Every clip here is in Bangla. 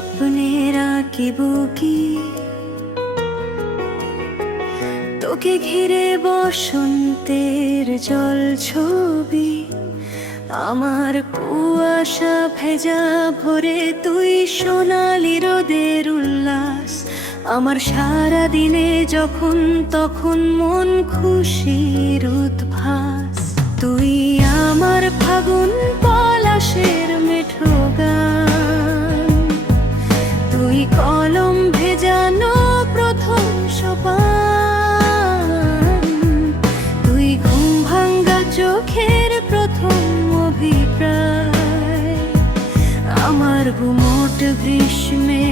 স্বপ্নের আঁকিবুকি, তোকে ঘিরে বসন্তের জল ছবি। আমার কুয়াশা ভেজা ভরে তুই সোনালি রোদের উল্লাস। আমার সারা দিনে যখন তখন মন খুশির উদ্ভাস। তুই আমার ফাগুন পলাশের মেঠো গান, তুই কলম ভেজানো প্রথম সোপান, তুই ঘুম ভাঙ্গা চোখের প্রথম অভিপ্রায়। আমার গুমোট গ্রীষ্মে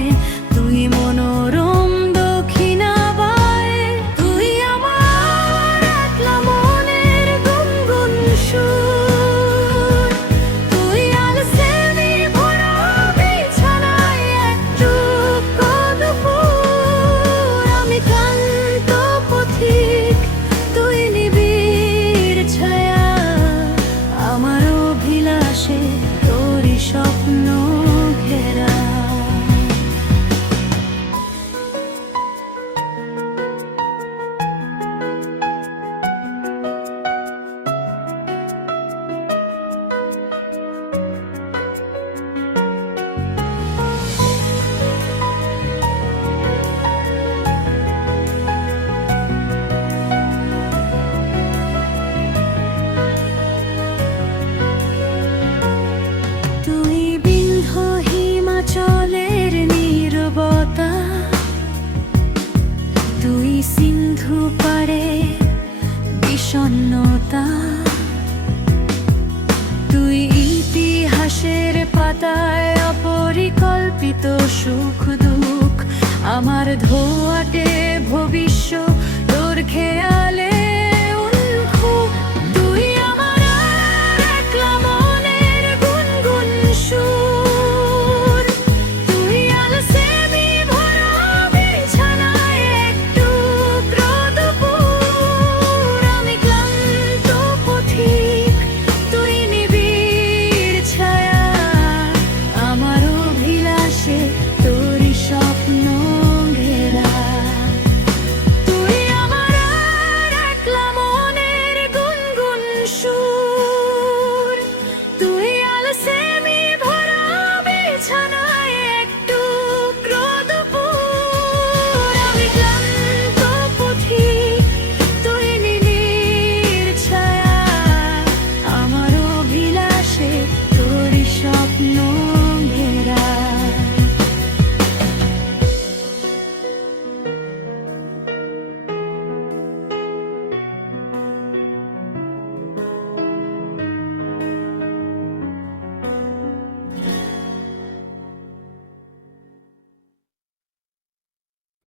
তুই মনোরম দক্ষিণাবায়। তুই আমার একলা মনের গুনগুন সুর, তুই আলসেমি ভরা বিছানায় একটু দুপুর। আমি ক্লান্ত পথিক, তুই নিবিড় ছায়া। আমার অভিলাষে তোরই স্বপ্ন ঘেরা। তুই বিন্ধ্য হিমাচলের নীরবতা, তুই সিন্ধু পারে বিষণ্ণতা, তুই ইতিহাসের পাতায় অপরিকল্পিত সুখ দুঃখ। আমার ধোয়াটে ভবিষ্যৎ তোর খেয়া